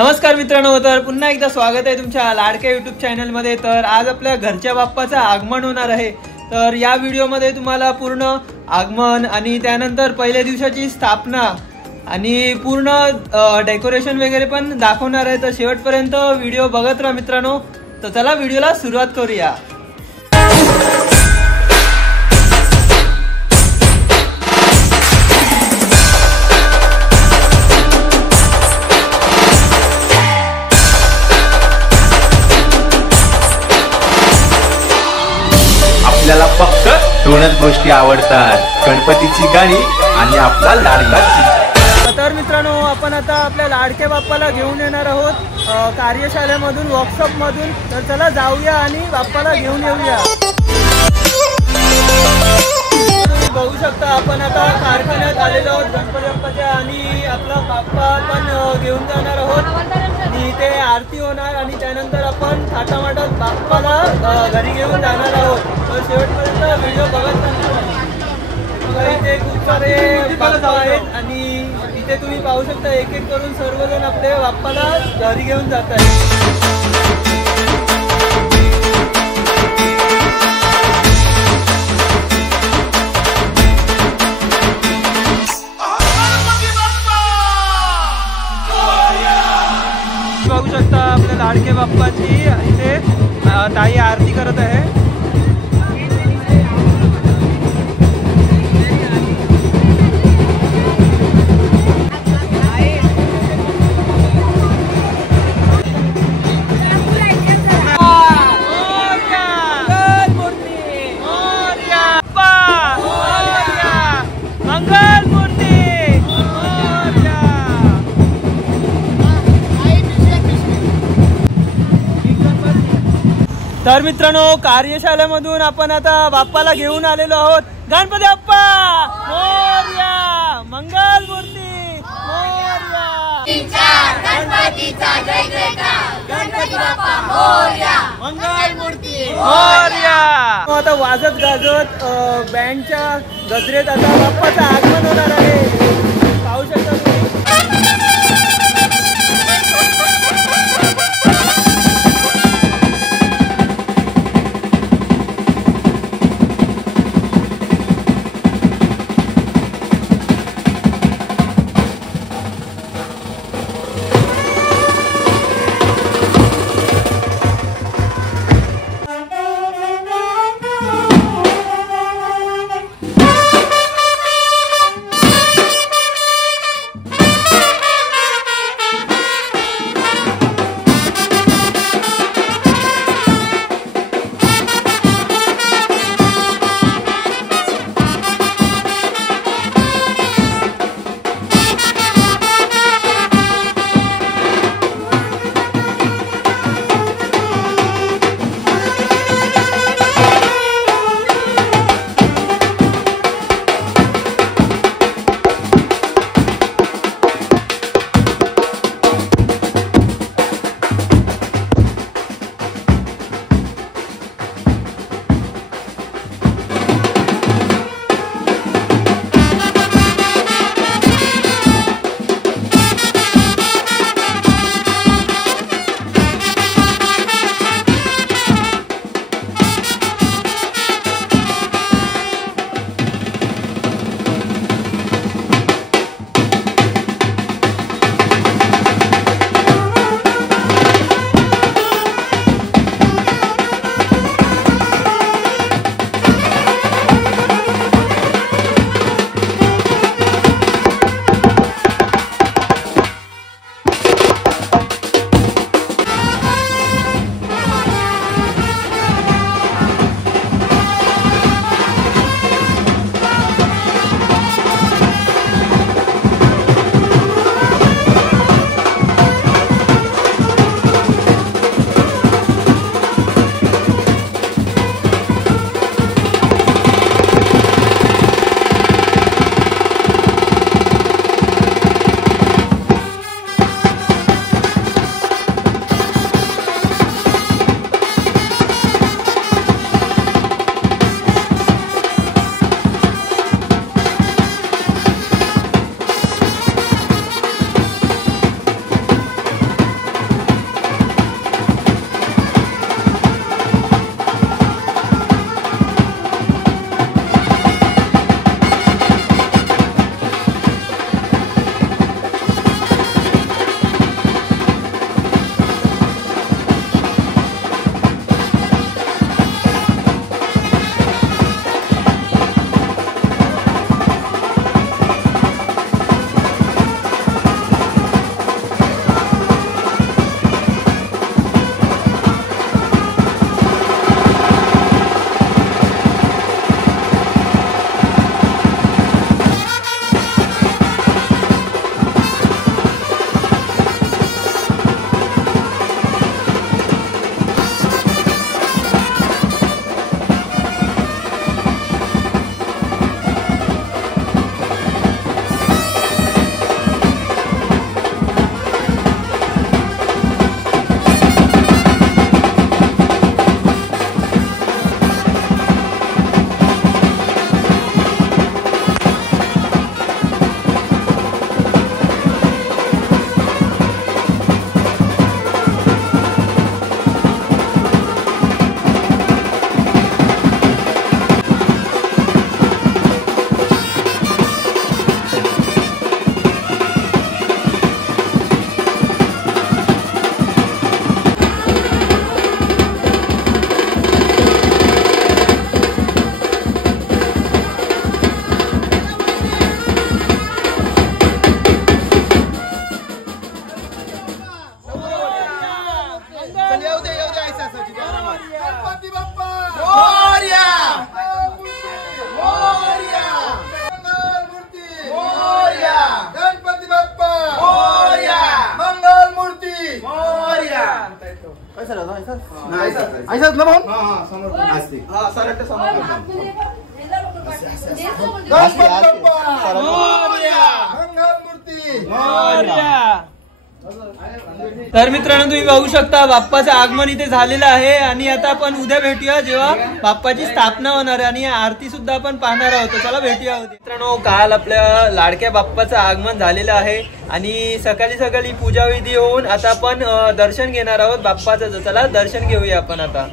नमस्कार मित्रांनो, तर पुन्हा एकदा स्वागत आहे तुमच्या लाडक्या यूट्यूब चॅनलमध्ये। तर आज आपल्या घरच्या बाप्पाचं आगमन होणार आहे। तर या व्हिडिओमध्ये तुम्हाला पूर्ण आगमन आणि त्यानंतर पहिल्या दिवसाची स्थापना आणि पूर्ण डेकोरेशन वगैरे पण दाखवणार आहे। तर शेवटपर्यंत व्हिडिओ बघत राहा मित्रांनो। तर चला व्हिडिओला सुरुवात करूया। आपल्याला फक्त दोनच गोष्टी आवडतात, गणपतीची गाणी आणि आपला लाडका। तर मित्रांनो, आपण आता आपल्या लाडक्या बाप्पाला घेऊन येणार आहोत कार्यशाळेमधून, वर्कशॉप मधून। तर चला जाऊया आणि बाप्पाला घेऊन येऊया। तुम्ही बघू शकता आपण आता कारखान्यात आलेलो आहोत गणपती बाप्पाच्या, आणि आपला बाप्पा पण घेऊन जाणार आहोत आणि इथे आरती होणार आणि त्यानंतर आपण थाटामाटात बाप्पाला घरी घेऊन जाणार आहोत। तर शेवटपर्यंत व्हिडिओ बघत राहा। इथे खूप सारे बाप्पा आहेत आणि इथे तुम्ही पाहू शकता एक एक करून सर्वजण आपल्या बाप्पाला घरी घेऊन जात आहेत। बघू शकता आपल्या लाडके बाप्पाची इथे ताई आरती करत आहे। तर मित्रांनो, कार्यशाळेमधून आपण आता बाप्पाला घेऊन आलेलो आहोत। गणपती बाप्पा मोरया, मंगल मूर्ती मोरया, गणपतीचा जय जयकार, गणपती बाप्पा मोरया, मंगल मूर्ती मोरया। आता वाजत गाजत बँडच्या गजरेत आता बाप्पाचं आगमन होणार आहे। पाहू शकता तुम्ही। गणपती बाप्पा मोरया, मोरया, मंगलमूर्ती मोरया, गणपती बाप्पा मोरया, मंगलमूर्ती मोरया. ऐसाच ना भाऊ? समोर गणपती बाप्पा मोरया, मंगलमूर्ती मोरया. तर मित्रांनो तुम्ही बघू शकता बाप्पाचं आगमन इथे झालेलं आहे आणि आता आपण उद्या भेटूया जेव्हा बाप्पाची स्थापना होणार आहे आणि आरती सुद्धा आपण पाहणार आहोत. चला भेटूया उद्या. मित्रांनो काल आपल्या लाडक्या बाप्पाचं आगमन झालेलं आहे आणि सकाळी सकाळी पूजाविधी होऊन आता आपण दर्शन घेणार आहोत बाप्पाचं. चला दर्शन घेऊया आपण आता.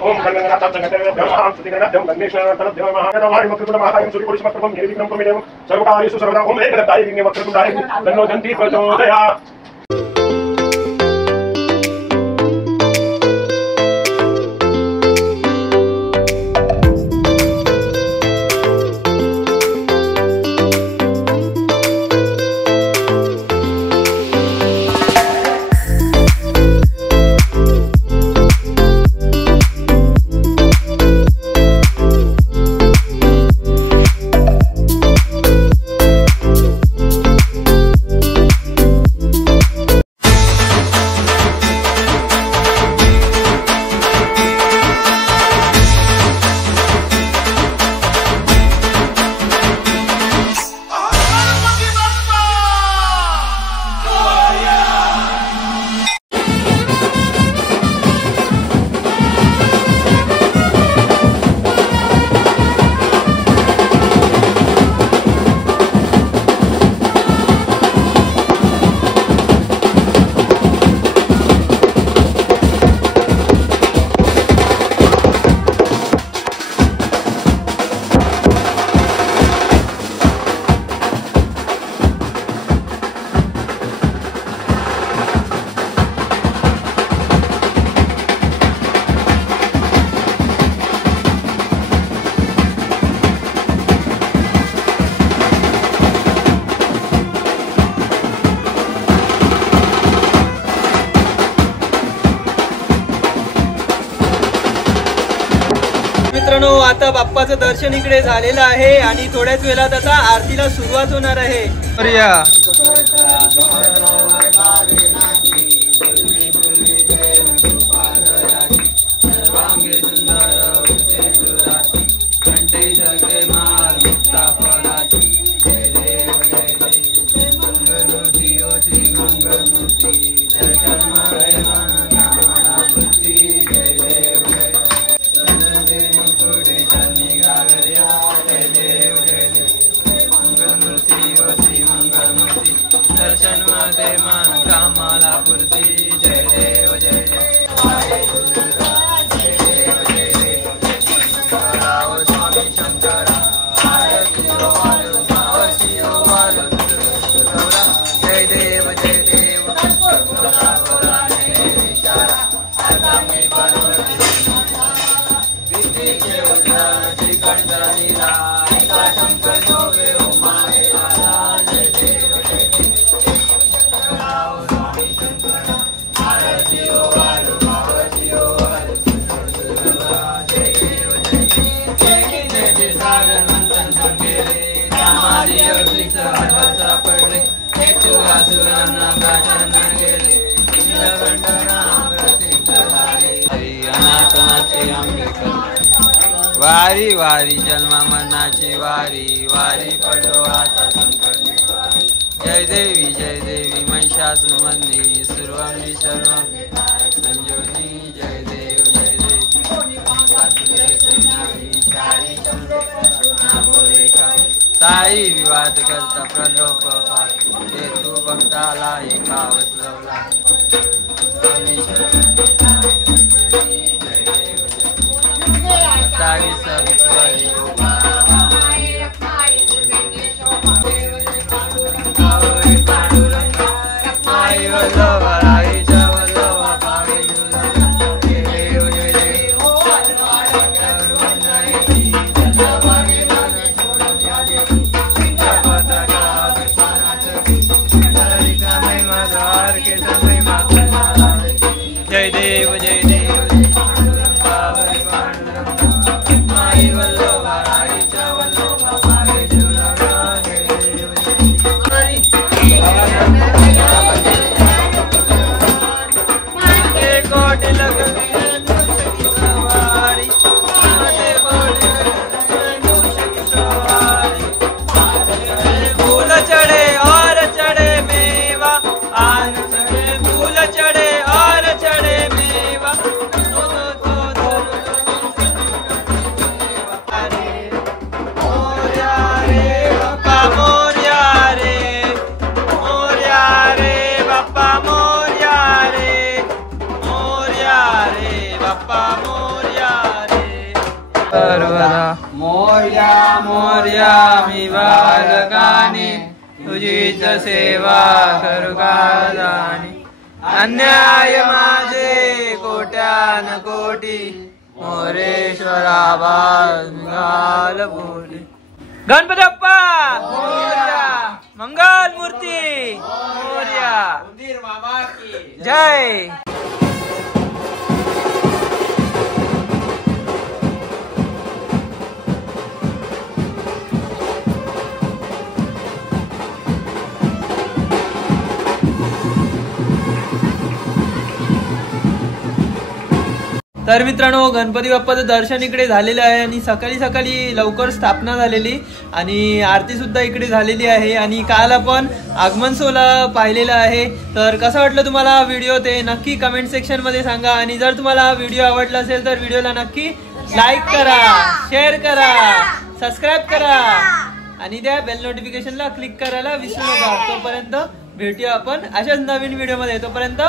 ओम गणगणानाथं गणगणानाथं सुतिगणानाथं गणेशनाथं महागणवाय वक्रतुंडमहाकाय सूर्यकोटिसमस्तकं निर्विघ्नं कुरु सर्वकार्येषु सर्वदा. ओम एकदत्ताय विघ्ने वक्रतुंडाय तन्नो दन्ति प्रचोदयात्. मित्रांनो आता बाप्पाचं दर्शन इकडे झालेलं आहे आणि थोड्याच वेळात आता आरतीला सुरुवात होणार आहे. दर्शन मध्ये मान कामाला पूर्ती. जय देव जय जय स्वामी शंकरा. जय देव जय देव. वारी वारी जन्मा मनाची वारी वारी पडो आता संकट. जय देवी महिषासुरमर्दिनी सर्वं सर्वं संजोनी. जय देव साई विवाद करता प्रलोभ ते तू भक्ताला एका वसवला. सावी सवित्री जय देव देव जय देव माई वल्लोबा आईच्या वल्लोबा मागे जुळगा देव कोटी लगवी मोर्या मोर्या मी बालकाने तुझीच सेवा करू का जाणे अन्याय माझे कोट्यान कोटी मोरेश्वरा बाल बोले गणपती बाप्पा मोरया मंगल मूर्ती मोरया जय तर मित्रांनो गणपती बाप्पाचं दर्शन इकडे झालेलं आहे आणि सकाळी सकाळी लवकर स्थापना झालेली आणि आरती सुद्धा इकडे झालेली आहे आणि काल आपण आगमन सोहळा पाहिलेला आहे. तर कसं वाटलं तुम्हाला व्हिडिओ ते नक्की कमेंट सेक्शन मध्ये सांगा आणि जर तुम्हाला व्हिडिओ आवडला असेल तर व्हिडिओला नक्की लाईक करा, शेअर करा, सबस्क्राईब करा आणि त्या बेल नोटिफिकेशनला क्लिक करायला विसरू नका. तोपर्यंत भेटूया आपण अशाच नवीन व्हिडिओ मध्ये. तोपर्यंत